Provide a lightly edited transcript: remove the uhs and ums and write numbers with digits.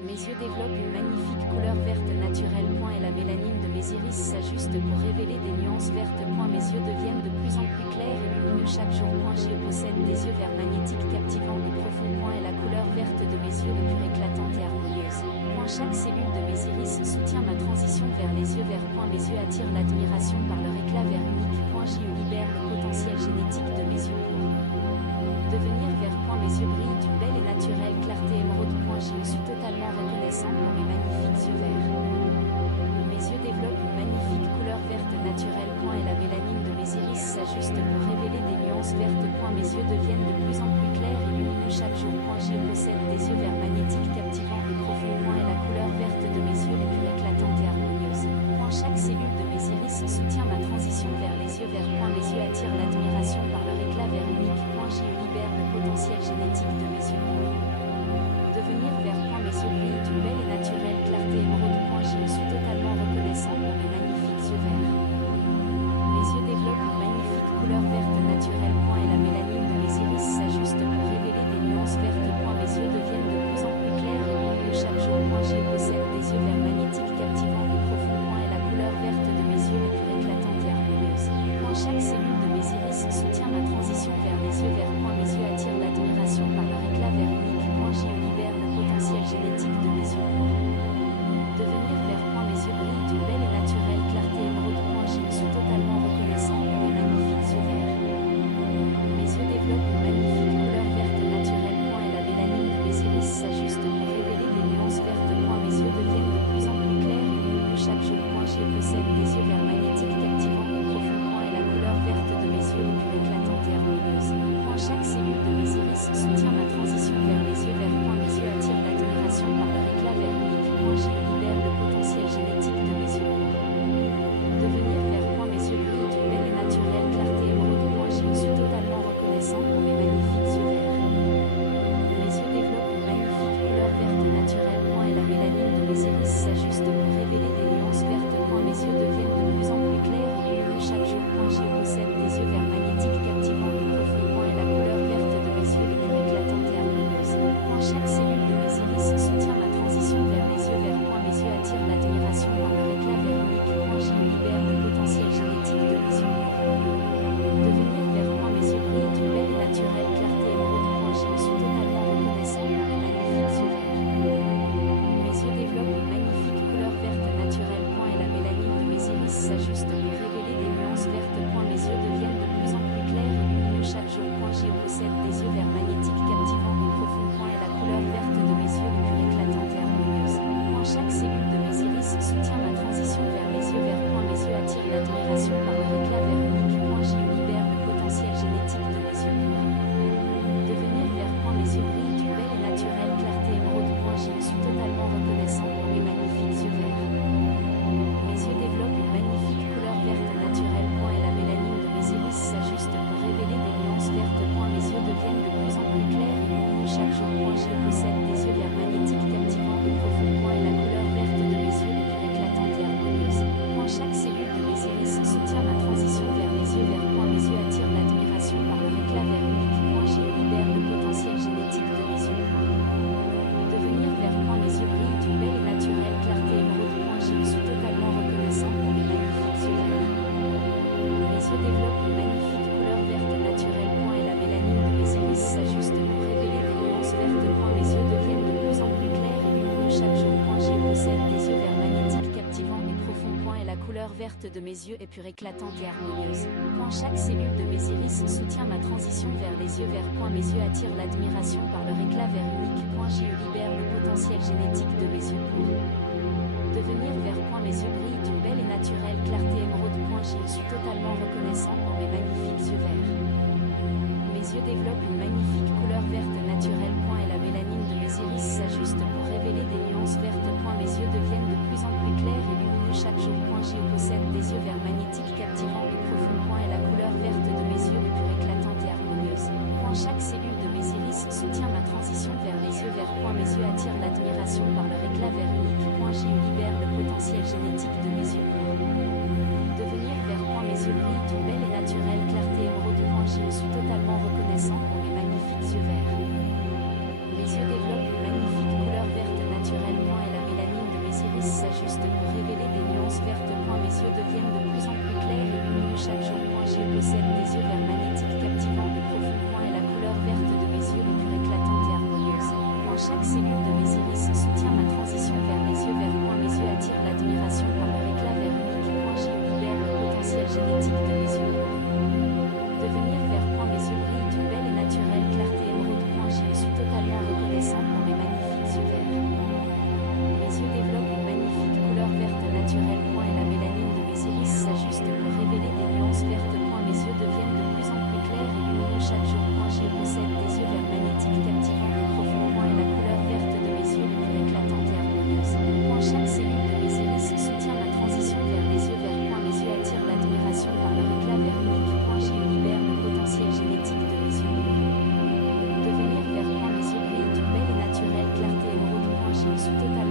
Mes yeux développent une magnifique couleur verte naturelle. Et la mélanine de mes iris s'ajuste pour révéler des nuances vertes. Mes yeux deviennent de plus en plus clairs et lumineux chaque jour. Je possède des yeux verts magnétiques captivants et profonds. Et la couleur verte de mes yeux est pure, éclatante et harmonieuse. Chaque cellule de mes iris soutient ma transition vers les yeux verts. Mes yeux attirent l'admiration par leur éclat vert unique. J'y libère le potentiel génétique de mes yeux pour devenir vert. Mes yeux brillent d'une belle et naturelle clarté émeraude. J'y suis totalement reconnaissant pour mes magnifiques yeux verts. Mes yeux développent une magnifique couleur verte naturelle. Et la mélanine de mes iris s'ajuste pour révéler des nuances vertes. Mes yeux deviennent de plus en plus clairs et lumineux chaque jour. J'y possède des yeux verts magnétiques captivants et profonds. Et la couleur verte de mes yeux est pure, éclatante et harmonieuse. Chaque cellule de mes iris soutient ma transition vers les yeux verts. Mes yeux attirent l'admiration par leur éclat vert unique. J'y libère le potentiel génétique de mes yeux pour devenir vert. Mes yeux brillent d'une belle et naturelle clarté émeraude. J'y suis totalement reconnaissant pour mes magnifiques yeux verts. Mes yeux développent une magnifique couleur verte naturelle. Et la mélanine de mes iris s'ajuste pour révéler des nuances vertes. Mes yeux deviennent de plus en plus clairs et lumineux chaque jour. J'y possède des yeux verts magnétiques captivants et profonds. Et la couleur verte de mes yeux est pure, éclatante et harmonieuse. Chaque cellule de mes iris soutient ma transition vers les yeux verts. Mes yeux attirent l'admiration par leur éclat vert unique. J'y libère le potentiel génétique de mes yeux pour devenir vert. Mes yeux brillent d'une belle et naturelle clarté émeraude. J'y suis totalement reconnaissant pour mes magnifiques yeux verts. Mes yeux développent une magnifique couleur verte naturelle. Et la mélanine de mes iris s'ajuste pour révéler des nuances vertes. Mes yeux deviennent de plus en plus clairs et lumineux chaque jour. J'y possède des yeux verts magnétiques captivants et profonds. Et la couleur verte de mes yeux est pure, éclatante et harmonieuse. Chaque cellule de mes iris soutient ma transition vers les yeux verts. Mes yeux attirent l'admiration par leur éclat vert unique. J'y libère le potentiel génétique de mes yeux pour devenir vert. Mes yeux brillent d'une belle et naturelle clarté émeraude. J'y suis totalement reconnaissant pour mes magnifiques yeux verts. Mes yeux développent une magnifique couleur verte naturelle. Et la mélanine de mes iris s'ajuste pour révéler des nuances vertes. Mes yeux deviennent de plus en plus clairs et lumineux chaque jour. J'y possède des yeux verts magnétiques captivants et profonds. Et la couleur verte de mes yeux est pure, éclatante et harmonieuse. Chaque cellule de mes iris soutient ma transition vers les yeux verts. Mes yeux attirent l'admiration par leur éclat vert unique. J'y libère le potentiel génétique de mes yeux pour devenir vert. Mes yeux brillent d'une belle et naturelle clarté émeraude. J'y suis totalement reconnaissant pour mes magnifiques yeux verts. Mes yeux développent une magnifique couleur verte naturelle. Et la mélanine de mes iris s'ajuste pour révéler des nuances vertes. Mes yeux deviennent de plus en plus clairs et lumineux chaque jour. J'y possède des yeux verts magnétiques captivants et profonds. Et la couleur verte de mes yeux est pure, éclatante et harmonieuse. Chaque cellule de mes iris soutient ma transition vers les yeux verts. Mes yeux attirent l'admiration par leur éclat vert unique. J'y libère le potentiel génétique de mes yeux pour devenir vert. Mes yeux brillent d'une belle et naturelle clarté émeraude. J'y suis totalement reconnaissant pour mes magnifiques yeux verts. Mes yeux développent une magnifique couleur verte naturelle. Et la mélanine de mes iris s'ajuste pour révéler des nuances vertes. Mes yeux deviennent de plus en plus clairs et lumineux chaque jour. J'y possède des yeux verts magnétiques captivants et profonds. Et la couleur verte de mes yeux est pure, éclatante et harmonieuse. Chaque cellule de mes iris soutient ma transition vers les yeux verts. Mes yeux attirent l'admiration par leur éclat vert unique. J'y libère le potentiel génétique de mes yeux pour devenir vert. Mes yeux brillent d'une belle et naturelle clarté émeraude. J'y suis totalement reconnaissant pour mes magnifiques yeux verts. Mes yeux développent une magnifique couleur verte naturelle. Et la mélanine de mes iris s'ajuste pour révéler des nuances vertes. Mes yeux deviennent de plus en plus clairs et lumineux chaque jour. J'y possède des yeux verts magnétiques captivants et profonds. Et la couleur verte de mes yeux est pure, éclatante et harmonieuse. Chaque cellule de mes iris soutient ma transition vers les yeux verts. Mes yeux attirent l'admiration par leur éclat vert unique. J'y libère le potentiel génétique de mes yeux pour devenir vert. Mes yeux brillent d'une belle et naturelle clarté émeraude. J'y suis totalement reconnaissant pour mes magnifiques yeux verts. Mes yeux développent une magnifique couleur verte naturelle. Et la mélanine de mes iris s'ajuste pour révéler des nuances vertes. Mes yeux deviennent de plus en plus clairs et lumineux chaque jour. J'y possède des yeux verts magnétiques captivants et profonds. Et la couleur verte de mes yeux est pure, éclatante et harmonieuse. Chaque cellule de mes iris soutient ma transition vers les yeux verts. Mes yeux attirent l'admiration par leur éclat vert unique. J'y libère le potentiel génétique de mes yeux pour devenir vert. Mes yeux brillent d'une belle et naturelle clarté émeraude. J'y suis totalement reconnaissant pour mes magnifiques yeux verts. Mes yeux développent une magnifique couleur verte s'ajuste pour révéler des nuances vertes. Mes yeux deviennent de plus en plus clairs et lumineux chaque jour. Je possède des yeux verts magnétiques captivants et profonds. Et la couleur verte de mes yeux les plus éclatantes et harmonieuses. Chaque cellule de mes iris soutient ma transition vers les yeux verts. Mes yeux attirent l'admiration par leur éclat vert unique. Je libère le potentiel génétique de mes yeux. Devenir vert. Mes yeux brillent d'une belle et naturelle clarté émeraude. Je suis totalement reconnaissant pour mes magnifiques yeux verts. Mes yeux développent une magnifique couleur verte naturelle. Et la mélanine de mes iris s'ajuste pour révéler des nuances vertes. Mes yeux deviennent de plus en plus clairs et lumineux chaque jour. Je possède des yeux verts magnétiques captivants et profonds. Et la couleur verte de mes yeux les plus éclatantes et harmonieuses. Chaque cellule de mes iris soutient ma transition vers les yeux verts. Mes yeux attirent l'admiration par leur éclat vert unique. Je libère le potentiel génétique de mes yeux. Devenir vert. Mes yeux brillent d'une belle et naturelle clarté émeraude. Je suis totalement